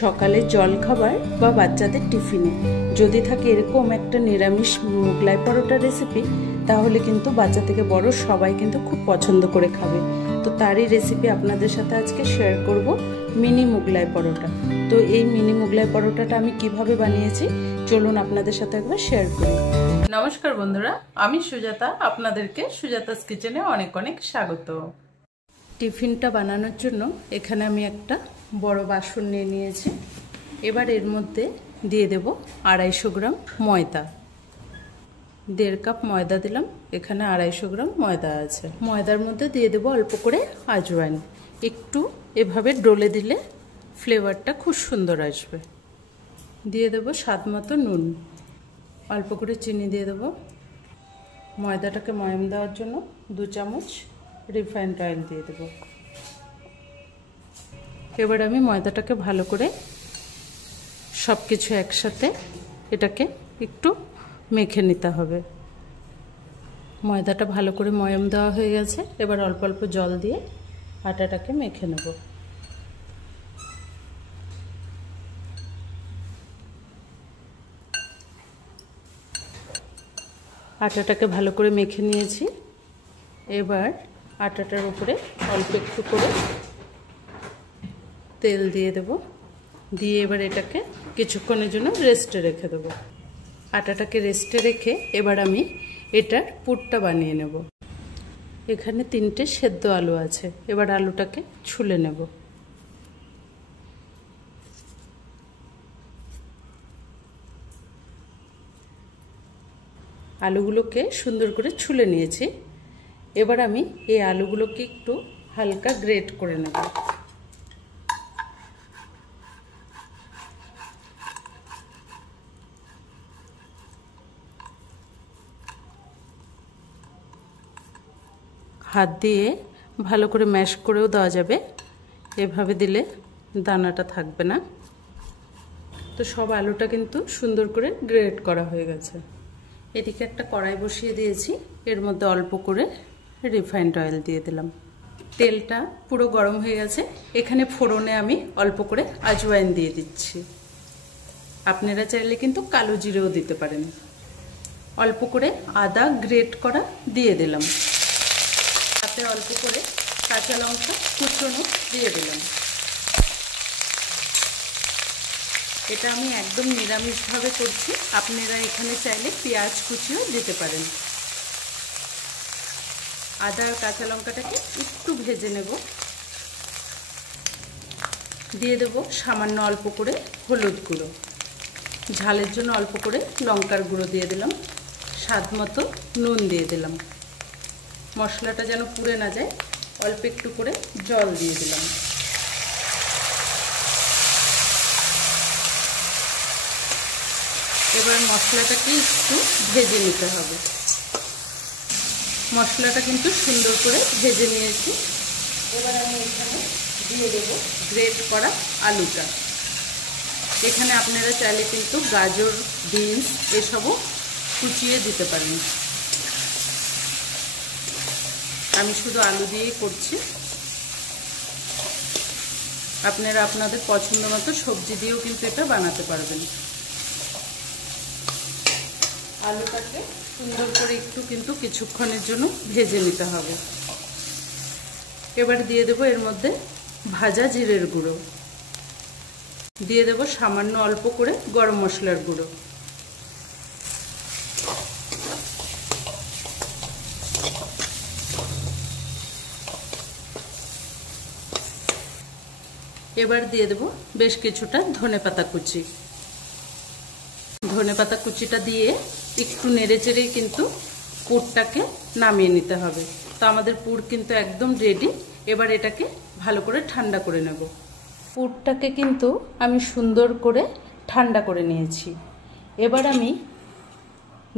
সকালে জলখাবার বা বাচ্চাদের টিফিনে যদি থাকে এরকম একটা নিরামিষ মোগলাই পরোটা রেসিপি, তাহলে কিন্তু বাচ্চা থেকে বড় সবাই কিন্তু খুব পছন্দ করে খাবে। তো তারই রেসিপি আপনাদের সাথে আজকে শেয়ার করব, মিনি মোগলাই পরোটা। তো এই মিনি মোগলাই পরোটাটা আমি কিভাবে বানিয়েছি চলুন আপনাদের সাথে একবার শেয়ার করি। নমস্কার বন্ধুরা, আমি সুজাতা, আপনাদেরকে সুজাতাস কিচেনে অনেক অনেক স্বাগত। টিফিনটা বানানোর জন্য এখানে আমি একটা বড় বাসন নিয়ে নিয়েছি। এবার এর মধ্যে দিয়ে দেব 250 গ্রাম ময়দা। 1.5 কাপ ময়দা দিলাম, এখানে 250 গ্রাম ময়দা আছে। ময়দার মধ্যে দিয়ে দেব অল্প করে আজওয়াইন। একটু এভাবে ডলে দিলে ফ্লেভারটা খুব সুন্দর আসবে। দিয়ে দেব স্বাদ মতো নুন, অল্প করে চিনি দিয়ে দেব। ময়দাটাকে ময়াম দেওয়ার জন্য 2 চামচ রিফাইন্ড অয়েল দিয়ে দেব। এবার আমি ময়দাটাকে ভালো করে সব কিছু একসাথে এটাকে একটু মেখে নিতে হবে। ময়দাটা ভালো করে ময়াম দেওয়া হয়ে গেছে। এবার অল্প অল্প জল দিয়ে আটাটাকে মেখে নেব। আটাটাকে ভালো করে মেখে নিয়েছি। এবার আটাটার উপরে অল্প একটু করে তেল দিয়ে দেব, দিয়ে এবার এটাকে কিছুক্ষণের জন্য রেস্টে রেখে দেব। আটাটাকে রেস্টে রেখে এবার আমি এটার পুরটা বানিয়ে নেব। এখানে 3টে সেদ্ধ আলু আছে, এবার আলুটাকে ছুলে নেব। আলুগুলোকে সুন্দর করে ছুলে নিয়েছি। এবার আমি এই আলুগুলোকে একটু হালকা গ্রেট করে নেব। হাত দিয়ে ভালো করে ম্যাশ করেও দেওয়া যাবে, এভাবে দিলে দানাটা থাকবে না। তো সব আলুটা কিন্তু সুন্দর করে গ্রেট করা হয়ে গেছে। এদিকে একটা কড়াই বসিয়ে দিয়েছি, এর মধ্যে অল্প করে রিফাইন্ড অয়েল দিয়ে দিলাম। তেলটা পুরো গরম হয়ে গেছে। এখানে ফোড়নে আমি অল্প করে আজওয়াইন দিয়ে দিচ্ছি। আপনারা চাইলে কিন্তু কালো জিরেও দিতে পারেন। অল্প করে আদা গ্রেট করা দিয়ে দিলাম, তাতে অল্প করে কাঁচা লঙ্কা কুচনো দিয়ে দিলাম। এটা আমি একদম নিরামিষভাবে করছি, আপনারা এখানে চাইলে পেঁয়াজ কুচিও দিতে পারেন। আদা আর কাঁচা লঙ্কাটাকে একটু ভেজে নেব। দিয়ে দেব সামান্য অল্প করে হলুদ গুঁড়ো, ঝালের জন্য অল্প করে লঙ্কার গুঁড়ো দিয়ে দিলাম, স্বাদ মতো নুন দিয়ে দিলাম। মশলাটা যেন পুড়ে না যায় অল্প একটু করে জল দিয়ে দিলাম। এবার মশলাটাকে একটু ভেজে নিতে হবে। মশলাটা কিন্তু সুন্দর করে ভেজে নিয়েছি। এবার আমি এখানে দিয়ে দেব গ্রেট করা আলুটা। এখানে আপনারা চাইলে কিন্তু গাজর, বিনস এসবও কুচিয়ে দিতে পারেন। আমি শুধু আলু দিয়েই করছি। আপনারা আপনাদের পছন্দ মতো সবজি দিয়েও কিন্তু এটা বানাতে পারবেন। আলুটাকে সুন্দর করে একটু কিন্তু কিছুক্ষণের জন্য ভেজে নিতে হবে। এবার দিয়ে দেব এর মধ্যে ভাজা জিরের গুঁড়ো, দিয়ে দেব সামান্য অল্প করে গরম মশলার গুঁড়ো। এবার দিয়ে দেব বেশ কিছুটা ধনেপাতা কুচি। ধনেপাতা কুচিটা দিয়ে একটু নেড়ে চেড়ে কিন্তু পুরটাকে নামিয়ে নিতে হবে। তো আমাদের পুর কিন্তু একদম রেডি। এবার এটাকে ভালো করে ঠান্ডা করে নেব। পুরটাকে কিন্তু আমি সুন্দর করে ঠান্ডা করে নিয়েছি। এবার আমি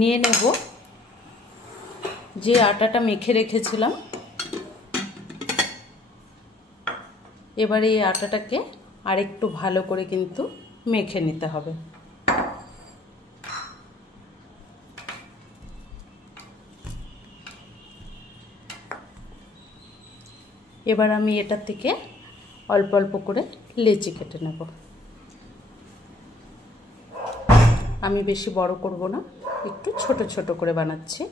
নিয়ে নেব যে আটাটা মেখে রেখেছিলাম। এবার এই আটাটাকে আরেকটু ভালো করে কিন্তু মেখে নিতে হবে। এবার আমি এটা থেকে অল্প অল্প করে লেচি কেটে নেব। আমি বেশি বড় করব না, একটু ছোট ছোট করে বানাচ্ছি।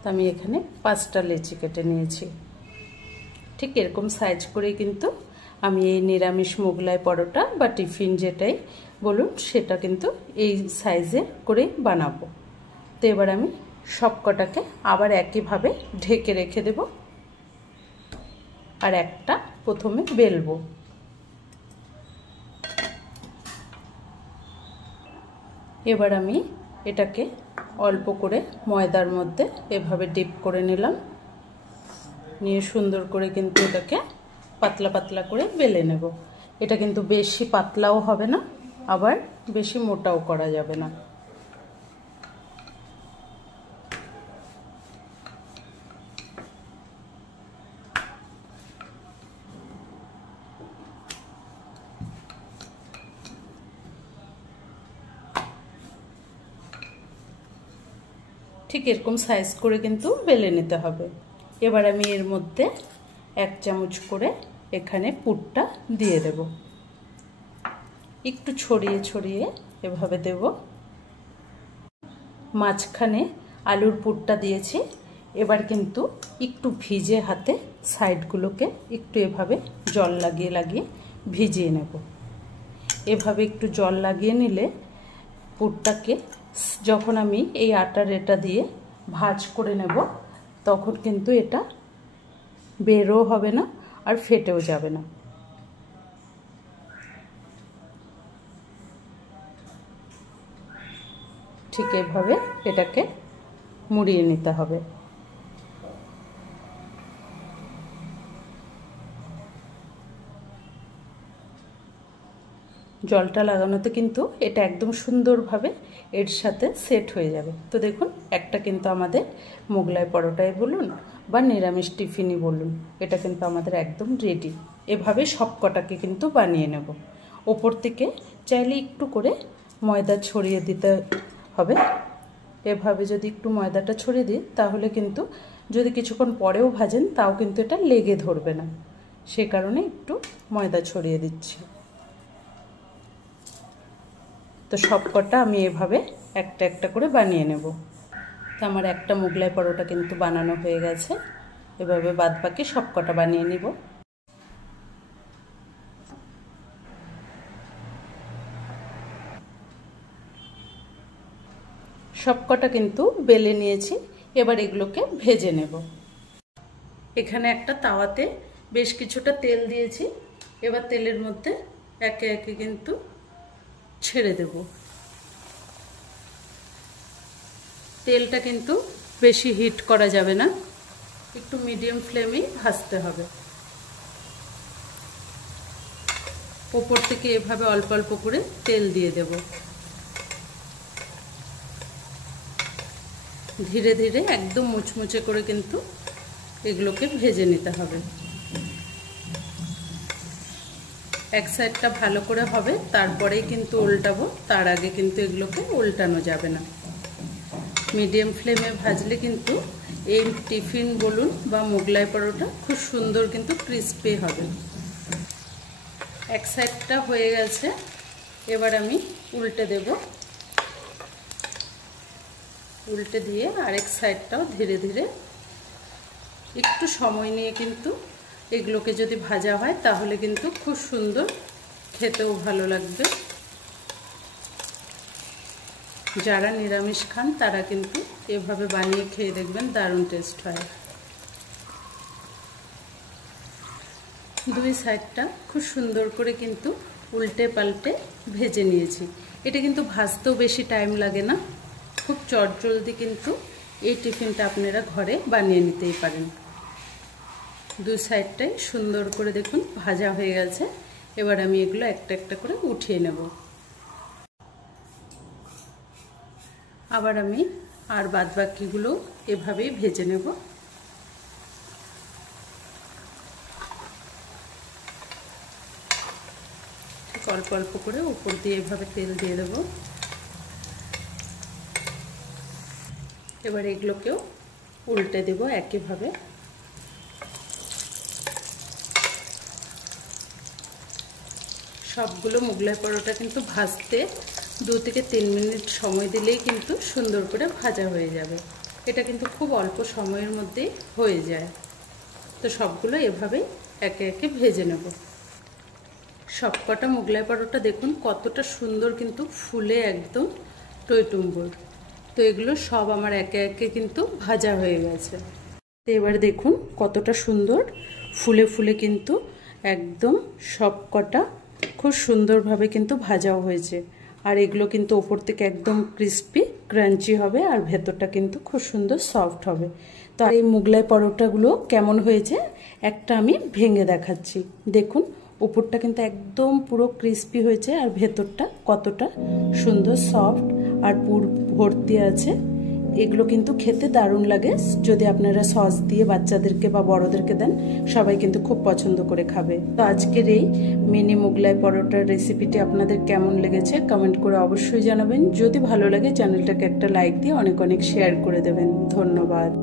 তো আমি এখানে 5টা লেচি কেটে নিয়েছি। ঠিক এরকম সাইজ করে কিন্তু আমি এই নিরামিষ মোগলাই পরোটা বা টিফিন যেটাই বলুন সেটা কিন্তু এই সাইজে করে বানাবো। তো এবার আমি সব কটাকে আবার একইভাবে ঢেকে রেখে দেব, আর একটা প্রথমে বেলবো। এবার আমি এটাকে অল্প করে ময়দার মধ্যে এভাবে ডিপ করে নিলাম, নিয়ে সুন্দর করে কিন্তু এটাকে পাতলা পাতলা করে বেলে নেব। এটা কিন্তু বেশি পাতলাও হবে না, আবার বেশি মোটাও করা যাবে না। ঠিক এরকম সাইজ করে কিন্তু বেলে নিতে হবে। এবার আমি এর মধ্যে 1 চামচ করে এখানে পুরটা দিয়ে দেব, একটু ছড়িয়ে ছড়িয়ে এভাবে দেব। মাঝখানে আলুর পুরটা দিয়েছি। এবার কিন্তু একটু ভিজে হাতে সাইডগুলোকে একটু এভাবে জল লাগিয়ে লাগিয়ে ভিজিয়ে নেব। এভাবে একটু জল লাগিয়ে নিলে পুরটাকে যখন আমি এই আটার এটা দিয়ে ভাঁজ করে নেব তখন কিন্তু এটা বেরও হবে না আর ফেটেও যাবে না। ঠিক এভাবে এটাকে মুড়িয়ে নিতে হবে। জলটা লাগানোতে কিন্তু এটা একদম সুন্দরভাবে এর সাথে সেট হয়ে যাবে। তো দেখুন একটা কিন্তু আমাদের মোগলাই পরোটাই বলুন বা নিরামিষ টিফিনই বলুন, এটা কিন্তু আমাদের একদম রেডি। এভাবে সব কটাকে কিন্তু বানিয়ে নেব। ওপর থেকে চাইলে একটু করে ময়দা ছড়িয়ে দিতে হবে। এভাবে যদি একটু ময়দাটা ছড়িয়ে দিই তাহলে কিন্তু যদি কিছুক্ষণ পরেও ভাজেন তাও কিন্তু এটা লেগে ধরবে না, সে কারণে একটু ময়দা ছড়িয়ে দিচ্ছি। তো সব কটা আমি এভাবে একটা একটা করে বানিয়ে নেব। তো আমার একটা মোগলাই পরোটা কিন্তু বানানো হয়ে গেছে। এভাবে বাদবাকি সব কটা বানিয়ে নিব। সব কটা কিন্তু বেলে নিয়েছি। এবার এগুলোকে ভেজে নেব। এখানে একটা তাওয়াতে বেশ কিছুটা তেল দিয়েছি। এবার তেলের মধ্যে একে একে কিন্তু ছেড়ে দেব। তেলটা কিন্তু বেশি হিট করা যাবে না, একটু মিডিয়াম ফ্লেমেই ভাজতে হবে। উপর থেকে এভাবে অল্প অল্প করে তেল দিয়ে দেব। ধীরে ধীরে একদম মুচমুচে করে কিন্তু এগুলোকে ভেজে নিতে হবে। এক সাইডটা ভালো করে হবে, তারপরেই কিন্তু উল্টাবো, তার আগে কিন্তু এগুলোকে উল্টানো যাবে না। মিডিয়াম ফ্লেমে ভাজলে কিন্তু এই টিফিন বলুন বা মোগলাই পরোটা খুব সুন্দর কিন্তু ক্রিস্পি হবে। এক সাইডটা হয়ে গেছে, এবার আমি উল্টে দেব। উল্টে দিয়ে আরেক সাইডটাও ধীরে ধীরে একটু সময় নিয়ে কিন্তু এগুলোকে যদি ভাজা হয় তাহলে কিন্তু খুব সুন্দর, খেতেও ভালো লাগবে। যারা নিরামিষ খান তারা কিন্তু এভাবে বানিয়ে খেয়ে দেখবেন, দারুণ টেস্ট হয়। দুই সাইডটা খুব সুন্দর করে কিন্তু উল্টে পাল্টে ভেজে নিয়েছি। এটা কিন্তু ভাজতেও বেশি টাইম লাগে না, খুব চটজলদি কিন্তু এই টিফিনটা আপনারা ঘরে বানিয়ে নিতেই পারেন। দুই সাইডটাই সুন্দর করে দেখুন ভাজা হয়ে গেছে। এবার আমি এগুলো একটা একটা করে উঠিয়ে নেব। আবার আমি আর বাদবাকিগুলো এভাবেই ভেজে নেব। ঠিক অল্প অল্প করে উপর দিয়ে এভাবে তেল দিয়ে দেব। এবার এগুলোকেও উল্টে দেব একইভাবে। সবগুলো মোগলাই পরোটা কিন্তু ভাজতে 2 থেকে 3 মিনিট সময় দিলেই কিন্তু সুন্দর করে ভাজা হয়ে যাবে। এটা কিন্তু খুব অল্প সময়ের মধ্যেই হয়ে যায়। তো সবগুলো এভাবেই একে একে ভেজে নেব। সবকটা মোগলাই পরোটা দেখুন কতটা সুন্দর কিন্তু ফুলে একদম টইটুম্বুর। তো এগুলো সব আমার একে একে কিন্তু ভাজা হয়ে গেছে। তো এবার দেখুন কতটা সুন্দর ফুলে ফুলে কিন্তু একদম সবকটা খুব সুন্দরভাবে কিন্তু ভাজাও হয়েছে। আর এগুলো কিন্তু ওপর থেকে একদম ক্রিস্পি ক্রাঞ্চি হবে আর ভেতরটা কিন্তু খুব সুন্দর সফট হবে। তো এই মোগলাই পরোটাগুলো কেমন হয়েছে একটা আমি ভেঙে দেখাচ্ছি। দেখুন উপরটা কিন্তু একদম পুরো ক্রিস্পি হয়েছে আর ভেতরটা কতটা সুন্দর সফট আর পুর ভর্তি আছে। এগুলো কিন্তু খেতে দারুণ লাগে। যদি আপনারা সস দিয়ে বাচ্চাদেরকে বা বড়দেরকে দেন সবাই কিন্তু খুব পছন্দ করে খাবে। তো আজকের এই মিনি মোগলাই পরোটার রেসিপিটি আপনাদের কেমন লেগেছে কমেন্ট করে অবশ্যই জানাবেন। যদি ভালো লাগে চ্যানেলটাকে একটা লাইক দিয়ে অনেক অনেক শেয়ার করে দেবেন। ধন্যবাদ।